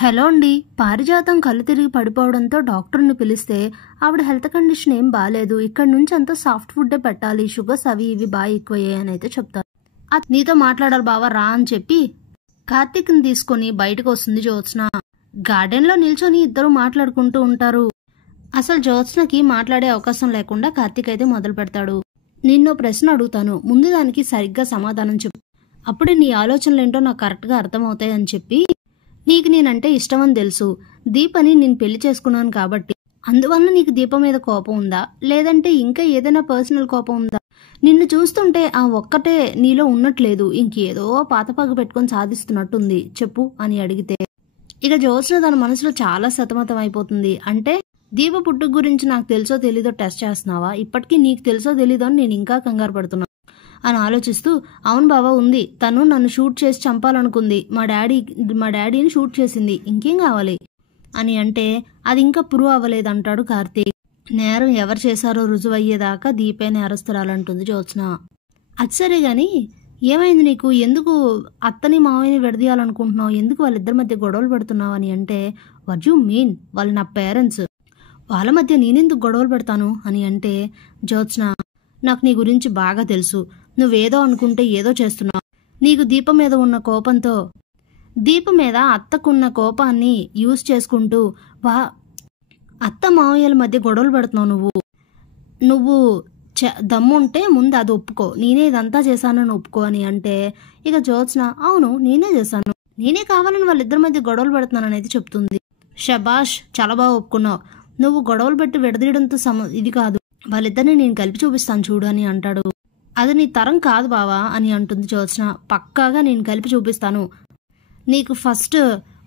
Hello అండి. పారిజాతం కళ్ళు తిరిగి పడిపోవడంతో డాక్టర్ని పిలిస్తే ఆవిడ హెల్త్ కండిషన్ ఏం బాలేదు, ఇక్కడ నుంచి అంతా సాఫ్ట్ ఫుడ్డే పెట్టాలి, షుగర్స్ అవి ఇవి బాగా ఎక్కువయ్యాయి అని అయితే చెప్తారు. అది నీతో మాట్లాడాలి బావా రా అని చెప్పి కార్తీక్ని తీసుకొని బయటకు వస్తుంది జ్యోత్స్న. గార్డెన్లో నిల్చొని ఇద్దరు మాట్లాడుకుంటూ ఉంటారు. అసలు జ్యోత్స్నకి మాట్లాడే అవకాశం లేకుండా కార్తీక్ అయితే మొదలు పెడతాడు. నిన్నో ప్రశ్న అడుగుతాను, ముందు దానికి సరిగ్గా సమాధానం చెప్పు, అప్పుడే నీ ఆలోచనలేంటో నాకు కరెక్ట్గా అర్థమవుతాయి అని చెప్పి, నీకు నేనంటే ఇష్టమని తెలుసు, దీపని నేను పెళ్లి చేసుకున్నాను కాబట్టి అందువల్ల నీకు దీప మీద కోపం ఉందా, లేదంటే ఇంకా ఏదైనా పర్సనల్ కోపం ఉందా? నిన్ను చూస్తుంటే ఆ ఒక్కటే నీలో ఉన్నట్లేదు, ఇంకేదో పాత పగ పెట్టుకొని సాధిస్తున్నట్టుంది, చెప్పు అని అడిగితే ఇక జ్యోత్స్న తన మనసులో చాలా సతమతం అయిపోతుంది. అంటే దీప పుట్టుక గురించి నాకు తెలుసో తెలీదో టెస్ట్ చేస్తున్నావా, ఇప్పటికీ నీకు తెలుసో తెలీదో అని నేను ఇంకా కంగారు పడుతున్నా అని ఆలోచిస్తూ, అవును బావా ఉంది, తను నన్ను షూట్ చేసి చంపాలనుకుంది, మా డాడీని షూట్ చేసింది, ఇంకేం కావాలి అని అంటే, అది ఇంకా ప్రూవ్ అవ్వలేదంటాడు కార్తీక్. నేరం ఎవరు చేశారో రుజువు అయ్యేదాకా దీపే నేరస్తురాలంటుంది జ్యోత్స్న. అది సరే గాని ఏమైంది నీకు, ఎందుకు అత్తని మావయ్యని విడదీయాలనుకుంటున్నావు, ఎందుకు వాళ్ళిద్దరి మధ్య గొడవలు పెడుతున్నావు అని అంటే, వాట్ యు మీన్, వాళ్ళు నా పేరెంట్స్, వాళ్ళ మధ్య నేనెందుకు గొడవలు పెడతాను అని అంటే, జ్యోత్స్న నాకు నీ గురించి బాగా తెలుసు, నువ్వేదో అనుకుంటే ఏదో చేస్తున్నావు, నీకు దీపం మీద ఉన్న కోపంతో, దీపం మీద అత్తకున్న కోపాన్ని యూజ్ చేసుకుంటూ అత్త మావయ్యల మధ్య గొడవలు పెడుతున్నావు, నువ్వు దమ్ముంటే ముందు అది ఒప్పుకో, నేనే ఇదంతా చేశానని ఒప్పుకో అని అంటే, ఇక జ్యోత్స్న అవును నేనే చేశాను, నేనే కావాలని వాళ్ళిద్దరి మధ్య గొడవలు పెడుతున్నాను అనేది చెప్తుంది. షబాష్ చాలా బాగా ఒప్పుకున్నావు, నువ్వు గొడవలు పెట్టి విడదీయడంతో ఇది కాదు, వాళ్ళిద్దరిని నేను కలిపి చూపిస్తాను చూడు అని అంటాడు. అది నీ తరం కాదు బావా అని అంటుంది జ్యోత్స్న. పక్కాగా నేను కలిపి చూపిస్తాను, నీకు ఫస్ట్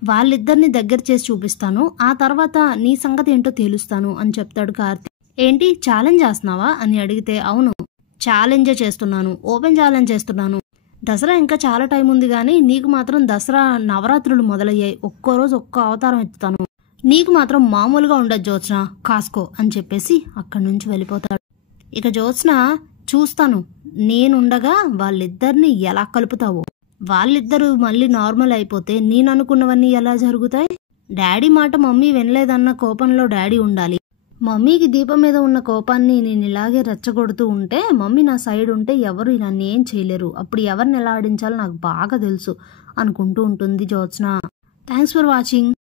వాళ్ళిద్దరిని దగ్గర చేసి చూపిస్తాను, ఆ తర్వాత నీ సంగతి ఏంటో తేలుస్తాను అని చెప్తాడు కార్తీక్. ఏంటి ఛాలెంజ్ చేస్తున్నావా అని అడిగితే, అవును ఛాలెంజే చేస్తున్నాను, ఓపెన్ ఛాలెంజ్ చేస్తున్నాను, దసరా ఇంకా చాలా టైం ఉంది కానీ నీకు మాత్రం దసరా నవరాత్రులు మొదలయ్యాయి, ఒక్కో రోజు ఒక్కో అవతారం ఎత్తుతాను, నీకు మాత్రం మామూలుగా ఉండదు జ్యోత్స్న, కాసుకో అని చెప్పేసి అక్కడి నుంచి వెళ్ళిపోతాడు. ఇక జ్యోత్స్న చూస్తాను నేనుండగా వాళ్ళిద్దరిని ఎలా కలుపుతావో, వాళ్ళిద్దరూ మళ్ళీ నార్మల్ అయిపోతే నేను అనుకున్నవన్నీ ఎలా జరుగుతాయి, డాడీ మాట మమ్మీ వినలేదన్న కోపంలో డాడీ ఉండాలి, మమ్మీకి దీపం మీద ఉన్న కోపాన్ని నేను ఇలాగే రెచ్చగొడుతూ ఉంటే మమ్మీ నా సైడ్ ఉంటే ఎవరు నన్ను ఏం చేయలేరు, అప్పుడు ఎవరిని ఎలా ఆడించాలో నాకు బాగా తెలుసు అనుకుంటూ ఉంటుంది జ్యోత్స్న. Thanks for watching.